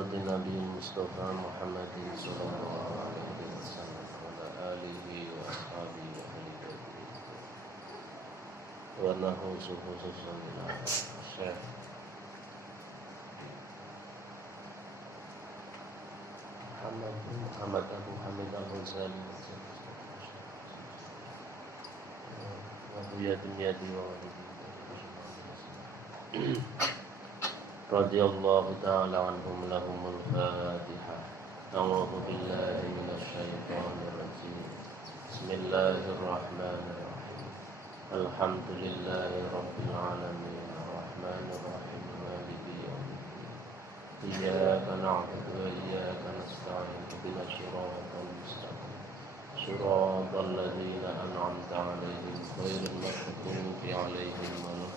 بحضرة النبي المصطفى محمد صلى الله عليه وسلم وعلى آله وأصحابه وأهل بيته ونخص خصوصا إلى الشيخ محمد أبو حميد الغزالي وبيد يدي ووالدي رضي الله تعالى عنهم لهم الفاتحة. أعوذ بالله من الشيطان الرجيم. بسم الله الرحمن الرحيم. الحمد لله رب العالمين الرحمن الرحيم مالك يوم الدين. إياك نعبد وإياك نستعين اهدنا الصراط المستقيم صراط الذين أنعمت عليهم غير المغضوب عليهم ولا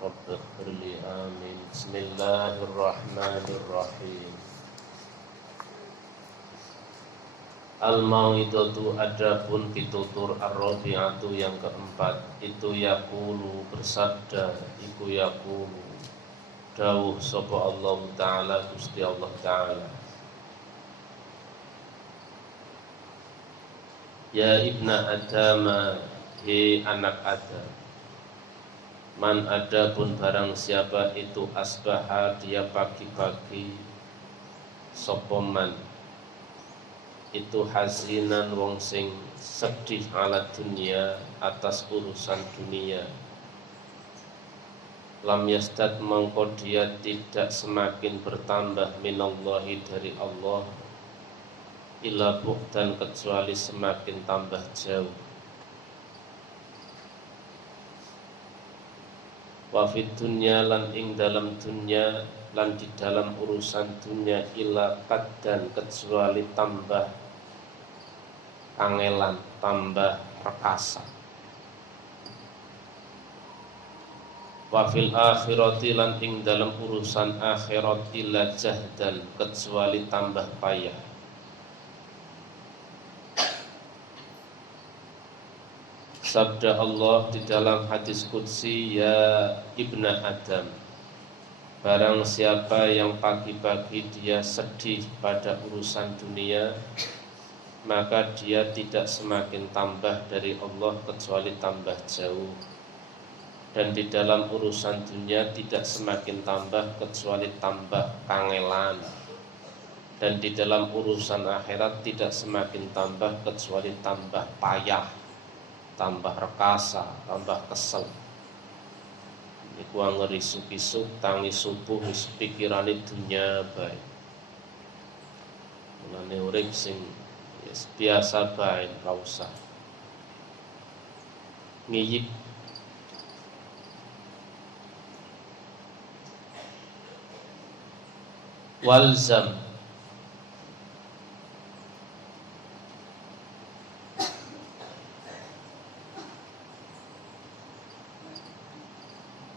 رب اغفر لي آمين. بسم الله الرحمن الرحيم. Al-Mau'idatu adapun pitutur ar-rabi'atu yang keempat itu yaqulu bersabda iku yaqulu dawuh sapa Allah Ta'ala Gusti Allah Ta'ala Ya ibna Adama he anak Adam Man adapun barang siapa itu asbaha dia pagi-pagi sopoman itu hazinan wong sing sedih ala dunia atas urusan dunia lam yastad mengko dia tidak semakin bertambah minallahi dari Allah illa bu'dan kecuali semakin tambah jauh wa fid dunya lan ing dalam dunya lan di dalam urusan dunya illa qaddan kecuali tambah kangelan tambah perkasa wa fil akhirati lan ing dalam urusan akhirat illa jahdan kecuali tambah payah Sabda Allah di dalam hadis qudsi ya ibna Adam barang siapa yang pagi-pagi dia sedih pada urusan dunia maka dia tidak semakin tambah dari Allah kecuali tambah jauh dan di dalam urusan dunia tidak semakin tambah kecuali tambah kangelan dan di dalam urusan akhirat tidak semakin tambah kecuali tambah payah tambah rekasa, tambah kesel. Iku angger isuk-isuk tangi subuh wis pikirane dunya bae. Mulane urip sing wis biasa bae ora usah ngiyip. Walzam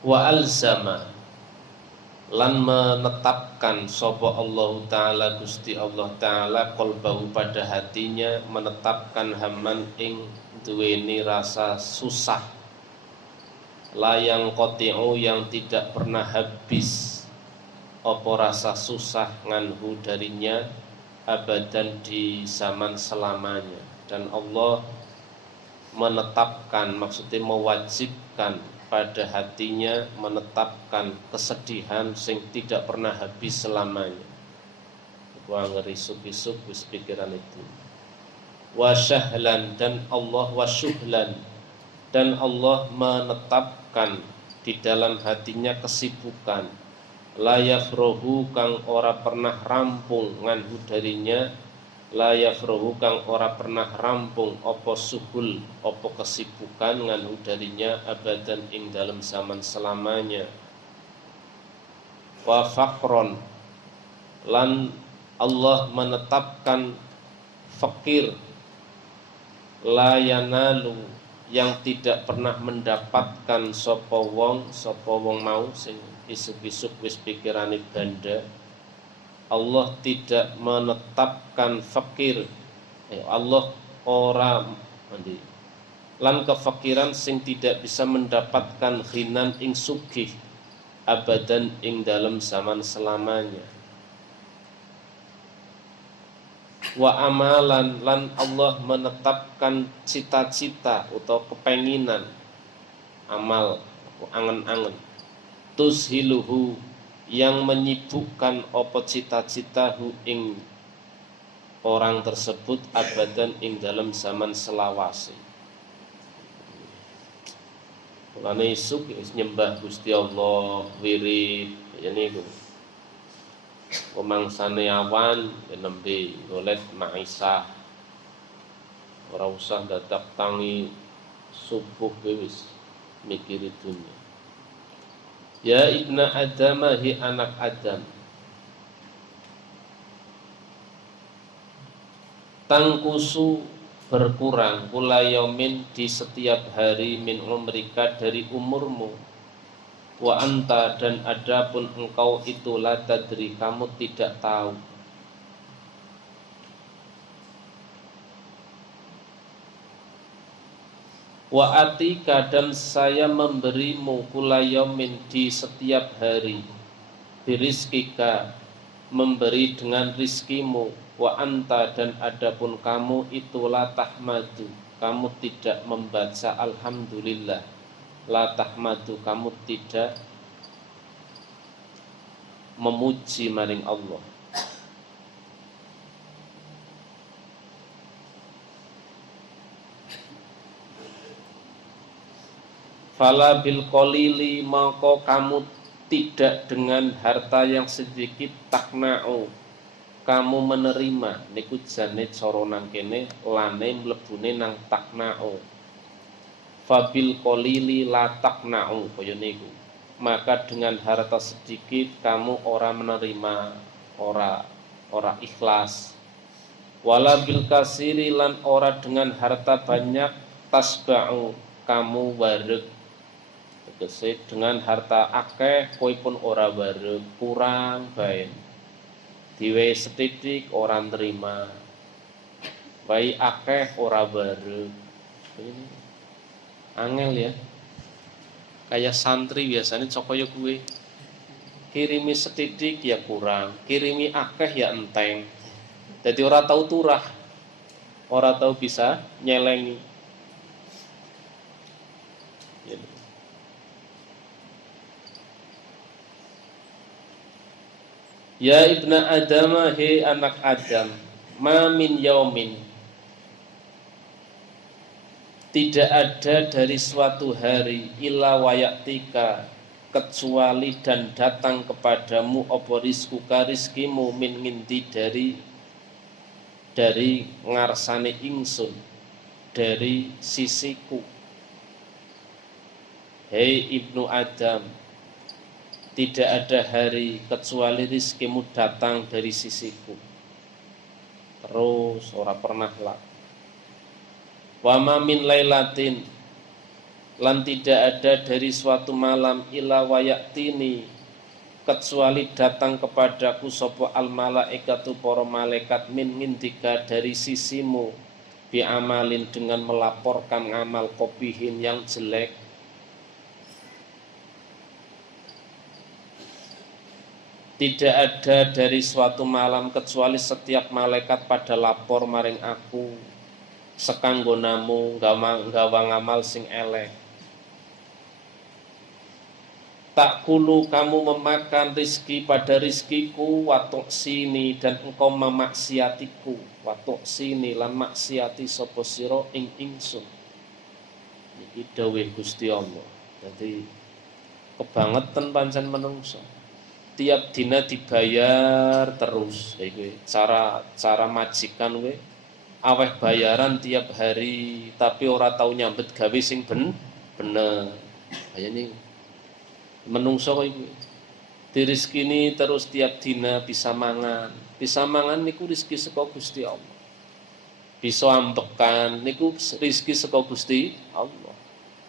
wa alzama lan menetapkan sapa Allah Ta'ala Gusti Allah Ta'ala qalbahu pada hatinya menetapkan hamman ing duweni rasa susah layang qati'u yang tidak pernah habis apa rasa susah nganhu darinya abadan di zaman selamanya dan Allah menetapkan maksudnya mewajibkan pada hatinya menetapkan kesedihan sing tidak pernah habis selamanya. Wa ngerisuk-isuk wis pikiran itu. Wa syahlan dan Allah wasyuhlan dan Allah menetapkan di dalam hatinya kesibukan la yafrohu kang ora pernah rampung nganhu darinya la yafrohu kang ora pernah rampung opo suhul opo kesibukan nganhu darinya abadan ing dalam zaman selamanya wa faqron lan Allah menetapkan fakir la yanalu yang tidak pernah mendapatkan sapa wong mau sing isuk-isuk wis pikirane banda Allah tidak menetapkan fakir Allah ora lan kefakiran sing tidak bisa mendapatkan khinan ing sugih abadan ing dalam zaman selamanya. Wa amalan lan Allah menetapkan cita-cita atau kepenginan amal angen-angen tushiluhu yang menyibukkan apa cita-cita hu ing orang tersebut abadan ing dalam zaman selawase. Mulane isuk nyembah Gusti Allah wirid ya niku. Pemangsane awan nembe golek maisah. Ora usah dadak tangi subuh wis mikiri dunia. Ya ibna Adam, hi anak Adam, tangkusu berkurang kulayomin di setiap hari min umrika dari umurmu, wa anta dan adapun engkau itu la tadri kamu tidak tahu. Wa atika dan saya memberimu kulayomin di setiap hari, birizkika memberi dengan rizkimu, wa anta dan adapun kamu itu la tahmadu kamu tidak membaca alhamdulillah, la tahmadu kamu tidak memuji maring Allah. Fala bil qalili maka kamu tidak dengan harta yang sedikit takna'u kamu menerima niku jane cara nang kene lane mlebune nang takna'u. Fabil qalili la takna'u kaya niku. Maka dengan harta sedikit kamu ora menerima, ora ikhlas. Wala bil kasiri lan ora dengan harta banyak tasba'u kamu wareg. Tegese dengan harta akeh kowe pun ora wareg, kurang bae. Diwe setitik ora nerima. Bayi akeh ora wareg. Angel ya. Kayak santri biasanya cokoyo gue. Kirimi setitik ya kurang, kirimi akeh ya enteng. Jadi ora tahu turah, ora tahu bisa nyelengi. Ya ibna Adam, he anak Adam, ma min yaumin, tidak ada dari suatu hari illa wayaktika kecuali dan datang kepadamu apa rizkuka rizkimu min nginti dari ngarsane ingsun, dari sisiku. Hei ibnu Adam, tidak ada hari kecuali rizkimu datang dari sisiku. Terus ora pernah lah. Wa ma min lailatin lan tidak ada dari suatu malam illa wayaktini kecuali datang kepadaku sapa al malaikatu para malaikat min indika dari sisimu bi amalin dengan melaporkan amal kopihin yang jelek. Tidak ada dari suatu malam kecuali setiap malaikat pada lapor maring aku sekanggonamu gawang amal sing elek. Tak kulu kamu memakan rizki pada rizkiku, watuk sini dan engkau memaksiatiku, watuk sini lan maksiati sapa sira ing ingsun. Iki dawuh Gusti Allah. Jadi kebangetan pancen menungso. Tiap dina dibayar terus, cara majikan we, aweh bayaran tiap hari, tapi ora tau nyambet gawe sing bener. Kaya nih menungso kok iku. Dirizkini terus tiap dina bisa mangan niku rezeki saka Gusti Allah. Bisa ambekan niku rezeki saka Gusti Allah.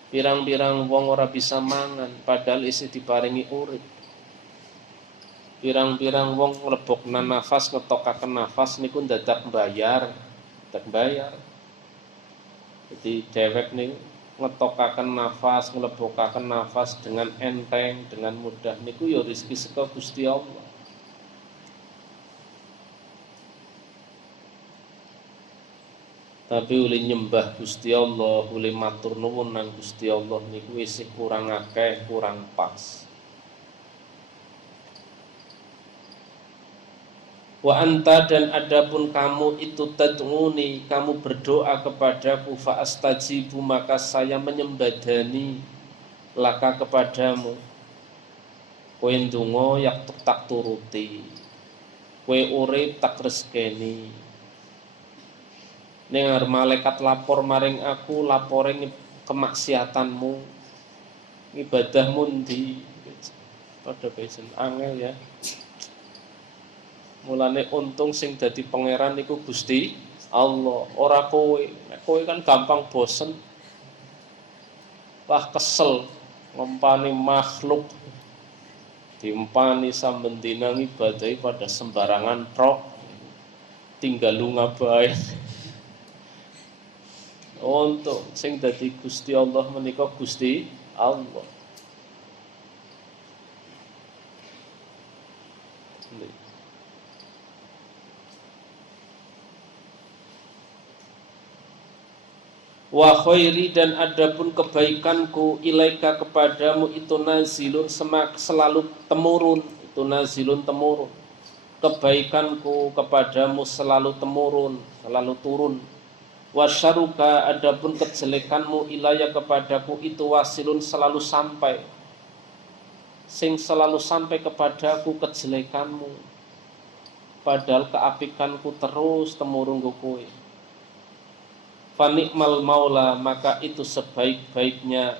Pirang-pirang wong ora bisa mangan padahal isih diparingi urip. Pirang-pirang wong nglebokna nafas, ngetokaken nafas niku dadak bayar. Jadi dewek niku ngetokaken nafas, nglebokaken nafas dengan enteng, dengan mudah niku ya rezeki saka Gusti Allah. Tapi uli nyembah Gusti Allah, uli matur nuwun nang Gusti Allah niku isih kurang akeh, kurang pas. Wa anta dan adapun kamu itu tad'uni, kamu berdoa kepadaku, fa astajibu maka saya menyembadani laka kepadamu. Kowe ndonga yak tak turuti, kowe urip tak rezekeni. Ning malaikat lapor maring aku, lapore kemaksiatanmu, ibadahmu ndi. Padha pesen angel ya. Mulane untung sing dadi pangeran niku Gusti Allah, ora kowe. Kowe kan gampang bosen. Wah kesel ngempani makhluk. Diempani samben dina ngibadahi pada sembarangan trok. Tinggal lunga bae. Untuk sing dadi Gusti Allah menika Gusti Allah. Wa khairi dan adapun kebaikanku ilaika kepadamu itu nazilun selalu temurun, itu nazilun temurun. Kebaikanku kepadamu selalu temurun, selalu turun. Wa syaruka adapun kejelekanmu ilaya kepadaku itu wasilun selalu sampai. Sing selalu sampai kepadaku kejelekanmu. Padahal keapikanku terus temurun go kowe. Fanikmal maula maka itu sebaik-baiknya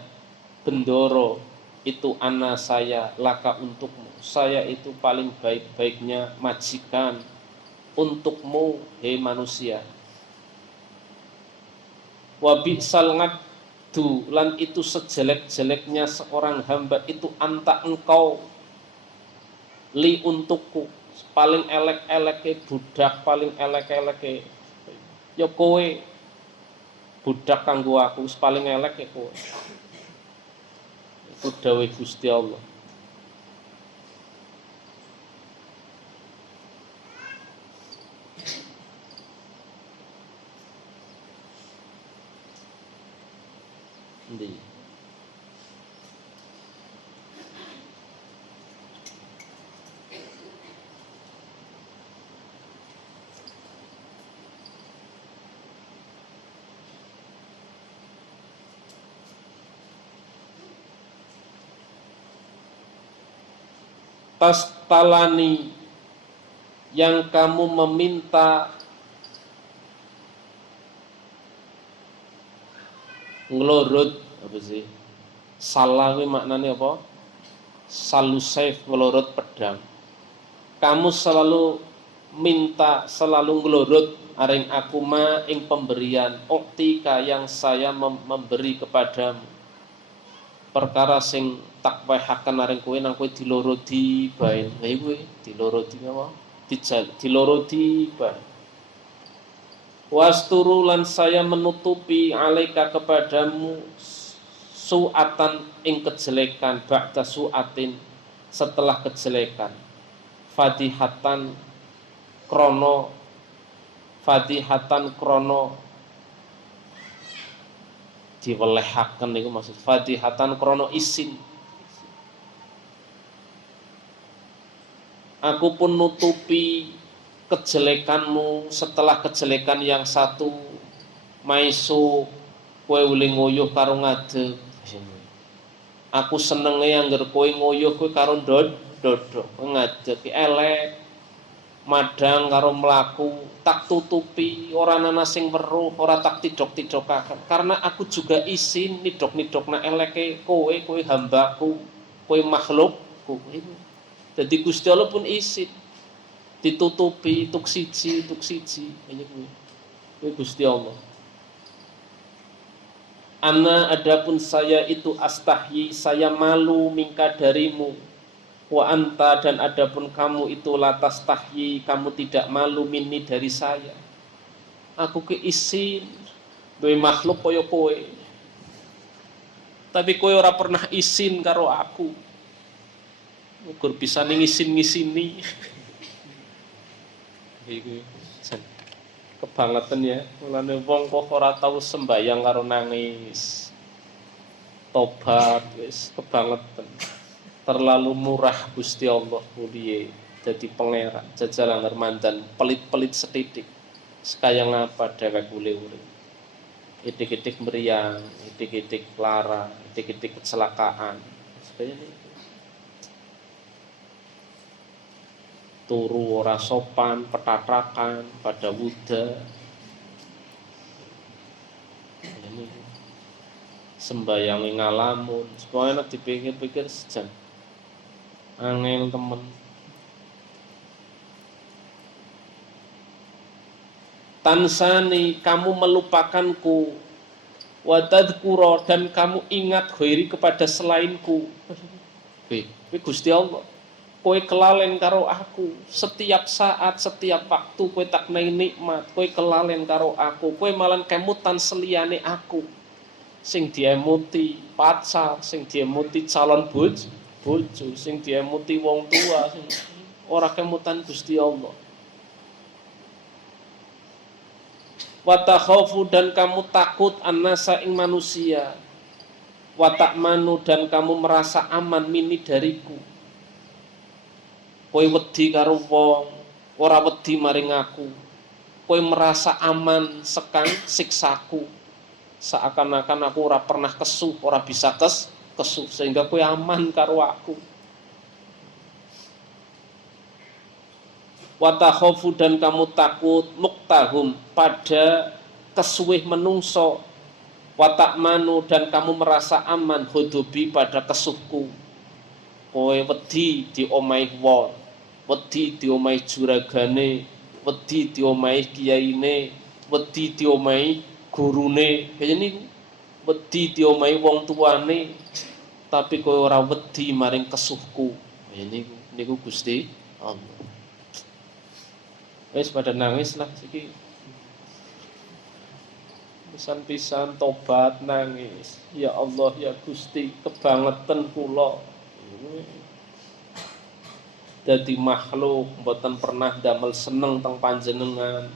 bendoro itu ana saya laka untukmu. Saya itu paling baik-baiknya majikan untukmu hei manusia. Wa bi'sal ngaddu lan itu sejelek-jeleknya seorang hamba itu anta engkau li untukku. Paling elek-eleke budak, paling elek-eleke ya kowe. Budak kanggo aku paling elek ya kowe. Iku dawuh Gusti Allah. Endi? Tastalani yang kamu meminta ngelorot apa sih? Salah kuwi maknane apa? Salusef ngelorot pedang. Kamu selalu minta, selalu ngelorot aring aku ma ing pemberian oktika yang saya memberi kepadamu. Perkara sing tak wehaken aring kowe nang kowe diloroti bae. Lha iku diloroti apa? Diloroti bae. Wasturu lan saya menutupi alaika kepadamu su'atan ing kejelekan ba'da su'atin setelah kejelekan. Fadihatan krono diwelehaken niku maksud fadihatan krono isin. Aku pun nutupi kejelekanmu setelah kejelekan yang satu. Maisu kowe uli nguyuh karo ngadeg. Aku senenge angger kowe nguyuh kowe karo dodok ngadeg elek. Madang karo mlaku tak tutupi, ora ana sing weruh, ora tak tidok-tidokaken karena aku juga isin nidok-nidokna eleke kowe hambaku, kowe makhlukku. Dadi Gusti Allah pun isin ditutupi tuk siji kaya kowe Gusti Allah. Ana adapun saya itu astahyi, saya malu mingka darimu. Wa anta dan adapun kamu itu latas tahyi, kamu tidak malu minni dari saya. Aku keisin duwe makhluk kaya kowe. Tapi kowe ora pernah isin karo aku. Ukur bisa ngisin-ngisini. Iku kebangetan ya. Mulane wong kok ora tau sembayang karo nangis. Tobat wis kebangetan. Terlalu murah Gusti Allah mulie. Jadi pangeran jajalan mandan pelit-pelit setitik. Sekaya ngapa dhewek urip. Itik-itik meriang, itik-itik lara, itik-itik kecelakaan. Sekaya ini. Turu ora sopan, petatrakan, pada wuda. Ini sembayangi ngalamun, semuanya dipikir-pikir sejam. Angel temen. Tansani, kamu melupakanku. Wadadkuro, dan kamu ingat ghairi kepada selainku. Gusti Allah. Kowe kelalen karo aku. Setiap saat, setiap waktu kowe tak nai nikmat. Kowe kelalen karo aku. Kowe malah kemutan seliyane aku. Sing diemuti pacar, sing diemuti calon bojo, sing diemuti wong tua, sing ora kemutan Gusti Allah. Wa takhafu, dan kamu takut annasa ing manusia. Wa ta'manu, dan kamu merasa aman mini dariku. Kowe wedi karo wong, ora wedi maring aku. Kowe merasa aman sekang siksaku. Seakan-akan aku ora pernah kesuh, ora bisa kesuh, sehingga kowe aman karo aku. Wa takhafu, dan kamu takut muktahum pada kesuwih menungso. Wa ta'manu, dan kamu merasa aman hudubi pada kesuhku. Kowe wedi diomahi wong, wedi diomahi juragane, wedi diomahi kiyaine, wedi diomahi gurune, kaya niku. Wedi diomahi wong tuane, tapi kowe ora wedi maring kesuhku. Kaya niku Gusti Allah. Wis pada nangis lah iki. Pisan-pisan tobat nangis. Ya Allah ya Gusti, kebangetan kula. Dadi makhluk mboten pernah damel seneng teng panjenengan.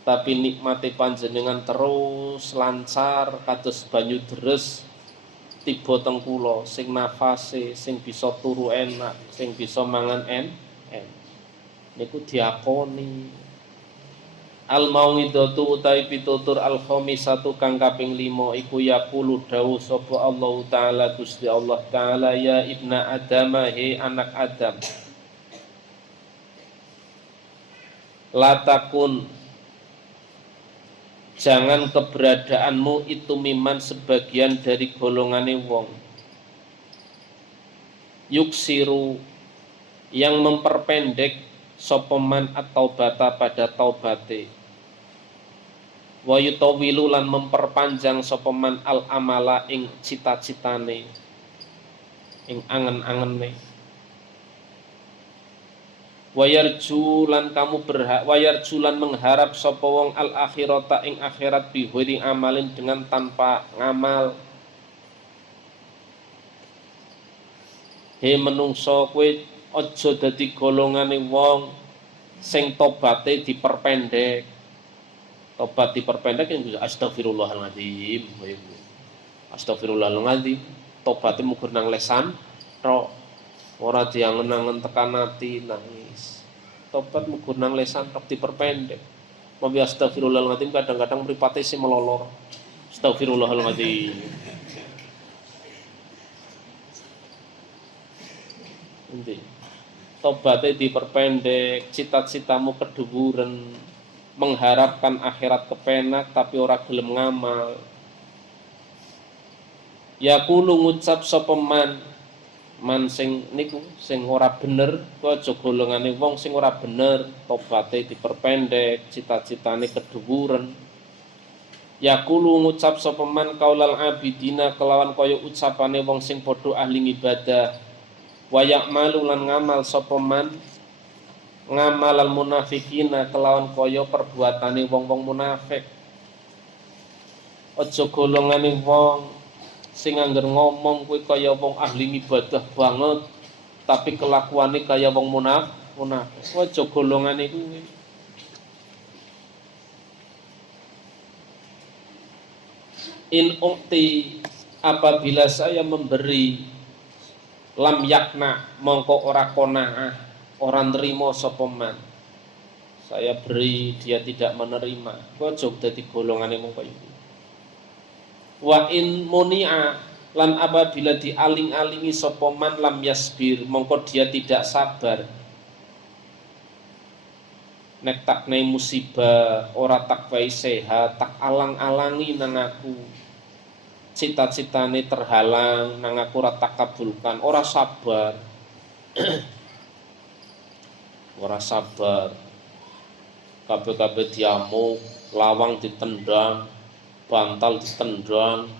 Tapi nikmati panjenengan terus lancar kados banyu deres tiba teng kula, sing nafase, sing bisa turu enak, sing bisa mangan enak. Niku diakoni. Al mau'idatu utawi pitutur al khamisatu kang kaping 5 iku yaqulu dawuh sapa Allah taala Gusti Allah taala ya ibna Adam, he anak Adam, latakun, jangan keberadaanmu itu miman sebagian dari golongane wong yuksiru, yang memperpendek sopeman atau bata pada taubate, wa yutawilu lan memperpanjang sopeman al amala ing cita-citane, ing angen-angene, wayarju lan kamu wayarjulan mengharap sapa wong al akhirata ing akhirat bihuri amalin dengan tanpa ngamal. He menungso kowe aja dadi golongane wong sing tobaté diperpendek. Tobat diperpendek yang astagfirullahaladzim. Astagfirullahaladzim. Tobaté mugur nang lesan tok. Ora diangen-angen tekan ati nangis. Tobat mugur nang lesan tok diperpendek. Mawi astagfirullahaladzim kadang-kadang mripate sing melolor. Astagfirullahaladzim. Endi? Tobatnya diperpendek, cita-citamu keduburan, mengharapkan akhirat kepenak tapi ora gelem ngamal. Yaqulu ngucap sapa man sing niku sing ora bener, aja golongane wong sing ora bener, tobatnya diperpendek, cita-citane keduburan. Yaqulu ngucap sapa man qaulal abidina kelawan kaya ucapane wong sing padha ahli ibadah. Wayak malu lan ngamal sopeman ngamal munafikina kelawan kaya perbuatane wong-wong munafik. Aja golongane wong Sing angger ngomong kuwi kaya wong ahli ibadah banget, tapi kelakuane kaya wong munafik. Aja golongane kuwi. In ukti, apabila saya memberi, lam yakna mongko ora qanaah, ora nrimo sapa man. Saya beri dia tidak menerima. Aja dadi golongane mung kaya iki. Wa in muni'a, lan apabila dialing-alingi sapa man lam yasbir, mongko dia tidak sabar. Nek tak nei musibah ora tak wae sehat, tak alang-alangi nang aku. Cita-citane terhalang nang aku ora tak kabulkan, ora sabar. Ora sabar. Kabeh-kabeh diamuk, lawang ditendang, bantal ditendang,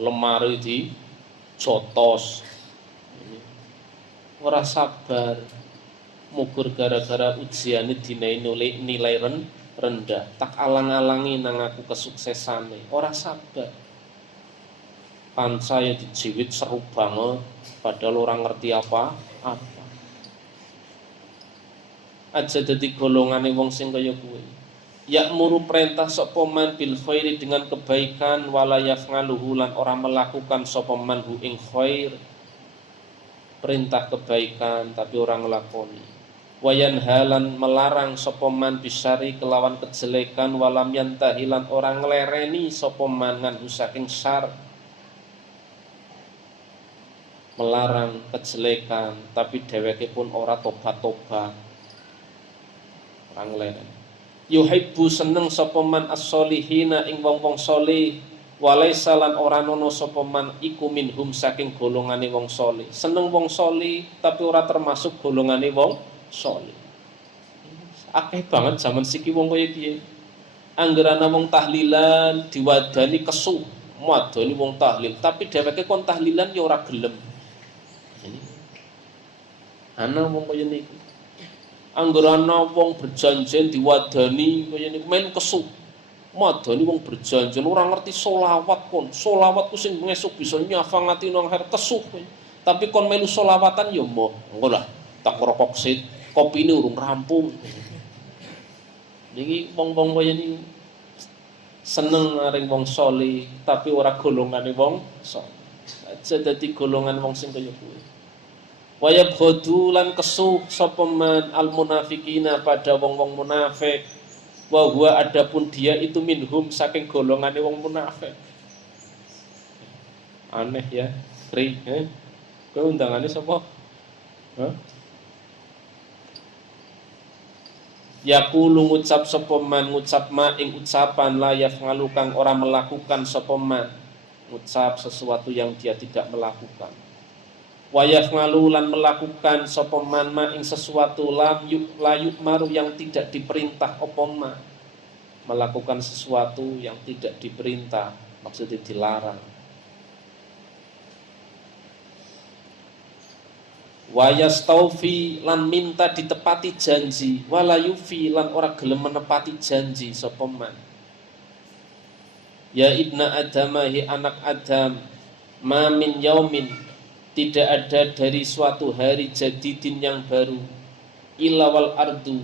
lemari dijotos. Ora sabar. Mugur gara-gara ujiane dinai nilai rendah, tak alang-alangi nang aku kesuksesane, ora sabar. Kan saya dijiwit seru banget, padahal orang ngerti apa. Aja dadi golongane wong sing kaya kuwi. Ya'muru perintah sapa man bil khairi dengan kebaikan, wala yaf'aluhu lan ora melakukan sapa man hu ing khair. Perintah kebaikan tapi orang nglakoni. Wayan halan melarang sapa man bisyari kelawan kejelekan, walam yantahilan orang nglereni sapa man ngan saking syar. Melarang kejelekan tapi dheweke pun ora tobat-tobat. Orang nglereni. Yuhibbu seneng sapa man as-solihina ing wong-wong saleh, walaisa lan ora ana sapa man iku minhum saking golongane wong saleh. Seneng wong saleh tapi ora termasuk golongane wong saleh. Akeh banget zaman siki wong kaya piye. Angger ana wong tahlilan diwadani kesu, madani wong tahlil, tapi dheweke kon tahlilan ya ora gelem. Ana wong kaya niku. Angger ana wong berjanjian diwadani kaya niku men kesu. Madani wong berjanjian ora ngerti selawat kon. Selawat ku sing ngesuk bisa nyafangati nang akhir kesu. Tapi kon melu selawatan ya mbah. Engko lah tak rokok sit, kopine urung rampung. Niki wong-wong kaya niku seneng maring wong saleh tapi ora golongane wong saleh. Aja dadi golongan wong sing kaya kuwi. Wayab khodulan kesuh sapa man al munafiqina pada wong-wong munafik. Wa huwa adapun dia itu minhum saking golongane wong munafik. Aneh ya, Kri, kowe undangane sapa? Yaqulu ngucap sapa man, ngucap ma ing ucapan la yaf'alu kang ora melakukan sapa man. Ngucap sesuatu yang dia tidak melakukan. Wa yaf'alu lan melakukan sapa man ma ing sesuatu lam yuk maru yang tidak diperintah apa ma. Melakukan sesuatu yang tidak diperintah, maksudnya dilarang. Wa yastaufi lan minta ditepati janji, wala yufi lan ora gelem menepati janji sapa man. Ya ibna Adam, hi anak Adam, ma min yaumin, tidak ada dari suatu hari jadidin yang baru, illa wal ardu,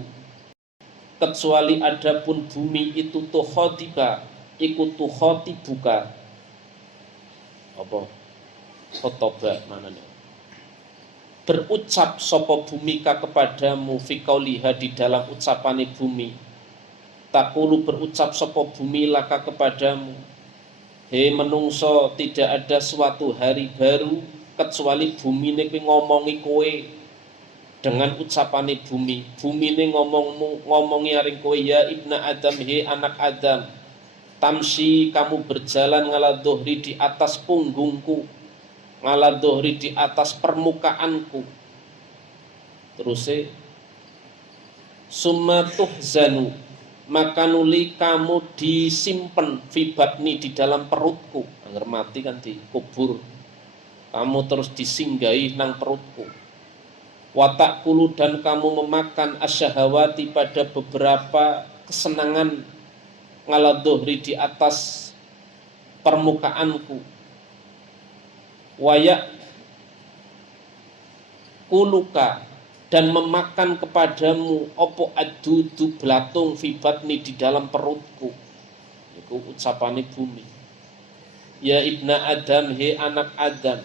kecuali adapun bumi itu tukhatiba, ikut tukhatibuka. Apa? Khotoba manane? Berucap sapa bumika kepadamu fi qauliha di dalam ucapane bumi. Takulu berucap sapa bumi laka kepadamu. He menungso, tidak ada suatu hari baru kecuali bumi ini ngomongi kowe dengan ucapane bumi. Bumi ini ngomongi aring kowe, ya ibna Adam, he anak Adam, tamsi kamu berjalan ngala dohri di atas punggungku, ngala dohri di atas permukaanku. Terus summa tuhzanu, maka nuli kamu disimpen fibatni di dalam perutku. Angger mati kan dikubur, kamu terus disinggahi nang perutku. Watak kulu dan kamu memakan asyahawati pada beberapa kesenangan ngala dohri di atas permukaanku. Wayak kuluka, dan memakan kepadamu opo adudu blatung fibatni di dalam perutku. Itu ucapane bumi. Ya ibna Adam, he anak Adam,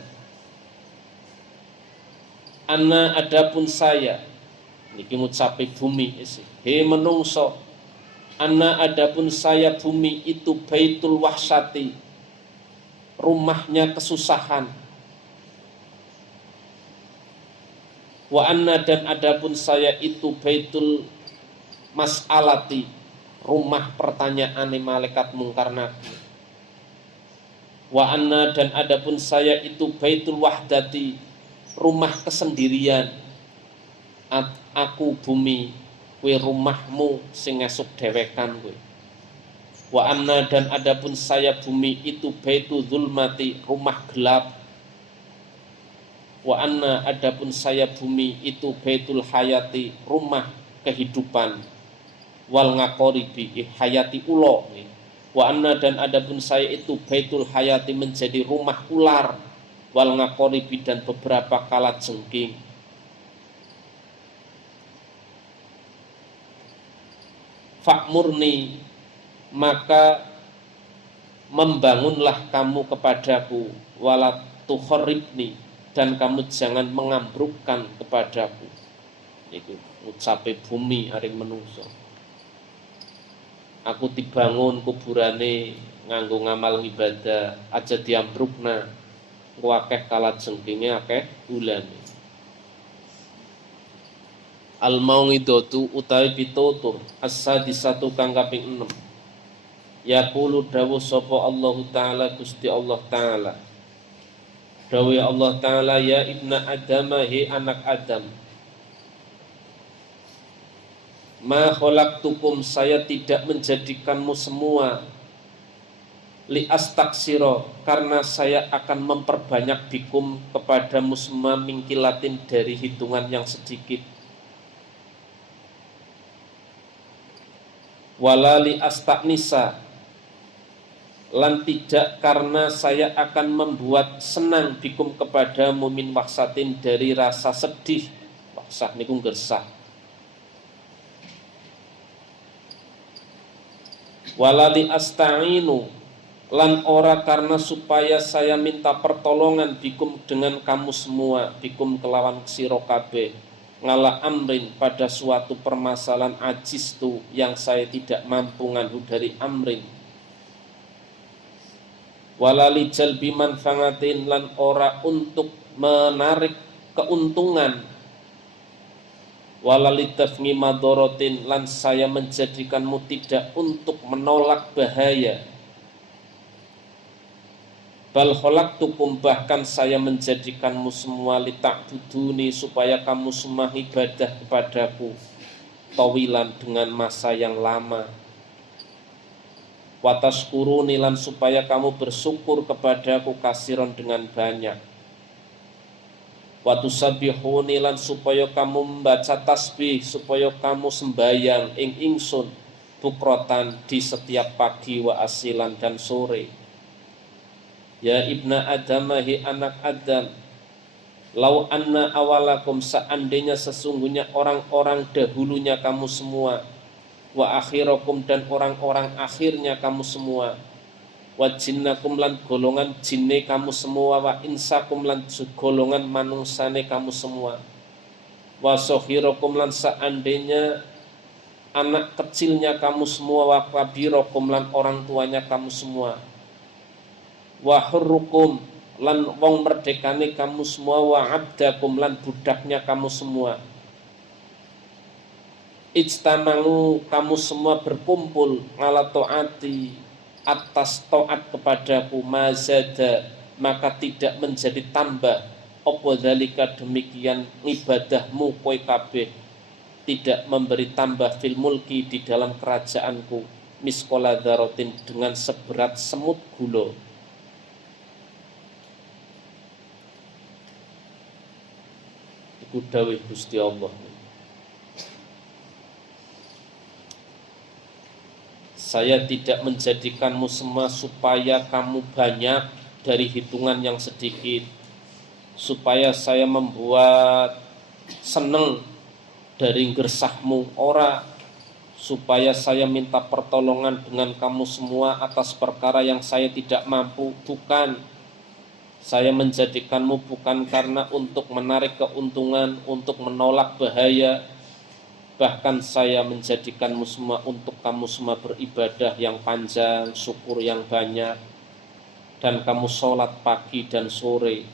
ana adapun saya, niki ngucape bumi isi. He menungso, ana adapun saya bumi itu baitul wahsyati, rumahnya kesusahan. Wa anna, dan adapun saya itu baitul mas'alati, rumah pertanyaan malaikat mungkar nakir. Wa anna, dan adapun saya itu baitul wahdati, rumah kesendirian. Aku bumi, kowe rumahmu sing esuk dhewekan kowe. Wa anna, dan adapun saya bumi itu baitul zulmati, rumah gelap. Wa anna, adapun saya bumi itu baitul hayati, rumah kehidupan. Wal ngaqoribi, hayati ulo. Wa anna, dan adapun saya itu baitul hayati, menjadi rumah ular. Wal ngaqoribi, dan beberapa kala jengking. Fa'murni, maka membangunlah kamu kepadaku. Wala tukharribni, dan kamu jangan mengambrukkan kepadaku. Itu ucape bumi aring menungso. Aku dibangun kuburane nganggo ngamal ibadah, aja diambrukna. Ku akeh kala jengkinge, akeh bulane. Al-mau'idatu utawi pitutur as-sadisatu kang kaping 6. Yaqulu dawuh sapa Allah taala, Gusti Allah taala. Dawuh Allah taala, ya ibna Adam, he anak Adam. Ma khalaqtukum, saya tidak menjadikanmu semua li astaksiro, karena saya akan memperbanyak bikum kepadamu semua mingkilatin, dari hitungan yang sedikit. Wala li astaknisa, lan tidak karena saya akan membuat senang bikum kepadamu min waksatin, dari rasa sedih. Waksah niku gersah. Walali asta'inu, lan ora karena supaya saya minta pertolongan bikum dengan kamu semua, bikum kelawan sira kabeh, ngala amrin, pada suatu permasalahan ajis tu, yang saya tidak mampu nganu dari amrin. Walali jalbi manfaatin, lan ora untuk menarik keuntungan. Walalidafni madorotin, lan saya menjadikanmu tidak untuk menolak bahaya. Bal khalaqtukum, bahkan saya menjadikanmu semua lita'buduni, supaya kamu semua ibadah kepadaku, tawilan, dengan masa yang lama. Watashkuruni, lan supaya kamu bersyukur kepadaku, kasiron, dengan banyak. Watusabihuni, lan supaya kamu membaca tasbih, supaya kamu sembayang ing ingsun bukrotan, di setiap pagi, wa asilan, dan sore. Ya ibna Adam, hi anak Adam, lau anna awalakum, seandainya sesungguhnya orang-orang dahulunya kamu semua, wa akhirakum, dan orang-orang akhirnya kamu semua, wa jinnakum, lan golongan jinne kamu semua, wa insakum, lan golongan manungsane kamu semua, wa sohirakum, lan seandainya anak kecilnya kamu semua, wa kabirakum, lan orang tuanya kamu semua, wa hurrukum, lan wong merdekane kamu semua, wa abdakum, lan budaknya kamu semua. Ijtamangu, kamu semua berkumpul, ala ta'ati, atas taat kepadaku, mazada, maka tidak menjadi tambah, apa dzalika, demikian ibadahmu kowe kabeh, tidak memberi tambah fil mulki, di dalam kerajaanku, miskola dzaratin, dengan seberat semut gula. Iku dawuh Gusti Allah. Saya tidak menjadikanmu semua supaya kamu banyak dari hitungan yang sedikit. supaya saya membuat seneng dari gersahmu, ora supaya saya minta pertolongan dengan kamu semua atas perkara yang saya tidak mampu, bukan. Saya menjadikanmu bukan karena untuk menarik keuntungan, untuk menolak bahaya. Bahkan saya menjadikanmu semua untuk kamu semua beribadah yang panjang, syukur yang banyak, dan kamu sholat pagi dan sore.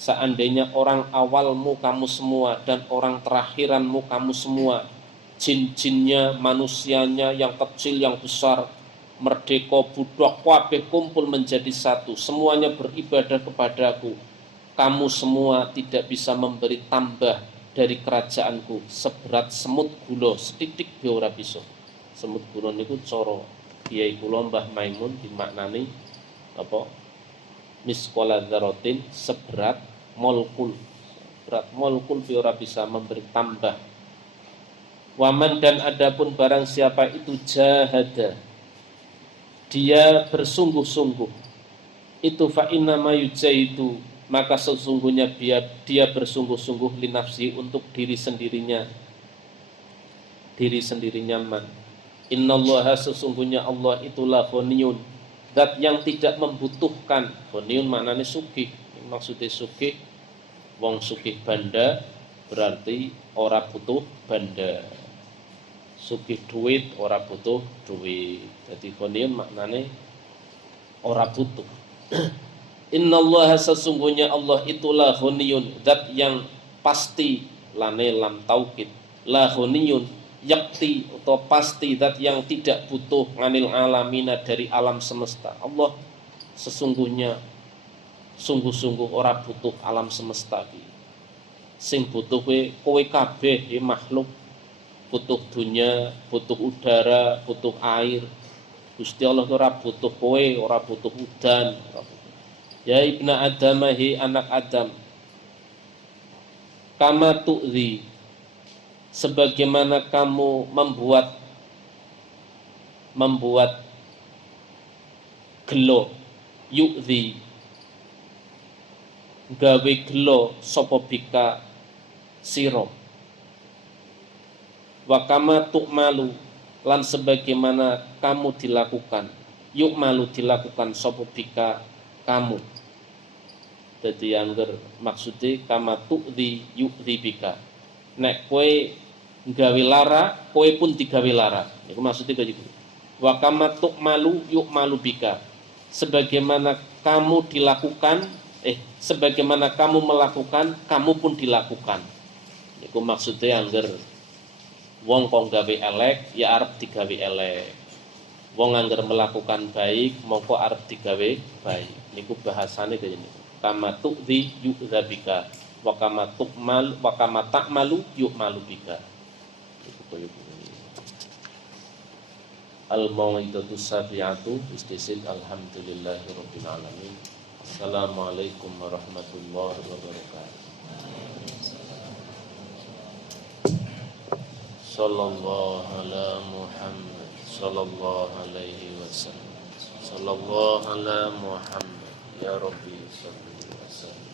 Seandainya orang awalmu kamu semua dan orang terakhiranmu kamu semua, jin-jinnya, manusianya, yang kecil, yang besar, merdeka, budak, kabeh kumpul menjadi satu, semuanya beribadah kepadaku, kamu semua tidak bisa memberi tambah dari kerajaanku seberat semut gula, setitik be ora bisa. Semut gula niku cara Kyai kula Mbah Maimun dimaknani apa? Misqala dzarratin, seberat molekul. Berat molekul be ora bisa memberi tambah. Waman, dan adapun barang siapa itu jahada, dia bersungguh-sungguh, itu fa inna ma yujahidu, maka sesungguhnya dia bersungguh-sungguh linafsi, untuk diri sendirinya man. Innallaha, sesungguhnya Allah itulah ghaniyun, zat yang tidak membutuhkan. Ghaniyun maknanya sugih, maksudnya sugih, wong sugih banda berarti ora butuh banda, sugih duit ora butuh duit. Jadi ghaniyun maknanya ora butuh. Innallaha, sesungguhnya Allah itulah ghaniyun, zat yang pasti, lane lam taukid, la ghaniyun yakti atau pasti, zat yang tidak butuh, nganil alamina, dari alam semesta. Allah sesungguhnya sungguh-sungguh ora butuh alam semesta iki. Sing butuh kowe kabeh makhluk, butuh dunia, butuh udara, butuh air. Gusti Allah ora butuh kowe, ora butuh udan, ora butuh. Ya ibna Adam, hi anak Adam, kama tu'zi, sebagaimana kamu membuat gelo, yu'zi, gawe gelo sapa bika sira, wa kama tu'malu, lan sebagaimana kamu dilakukan, yuk malu dilakukan sapa bika kamu. Dadi angger maksudnya kama tu'zi yu'zi bika, nek kowe gawe lara, kowe pun digawe lara. Iku maksudnya kayak gitu. Wa kama tu'malu yu'malu bika, sebagaimana kamu dilakukan, sebagaimana kamu melakukan, kamu pun dilakukan. Iku maksudnya angger wong kok gawe elek, ya arep digawe elek. Wong angger melakukan baik, mongko arep digawe baik. Niku bahasane kaya niku. Kama tu'zi yu'za bika, wa kama tu'mal wa kama ta'malu yu'malu bika. Iku kaya niku. Al-mau'idatu sabi'atu istisil alhamdulillahirabbil alamin. Assalamualaikum warahmatullahi wabarakatuh. Sallallahu ala Muhammad sallallahu alaihi wasallam. Sallallahu ala Muhammad ya Rabbi sallallahu alaihi wasallam.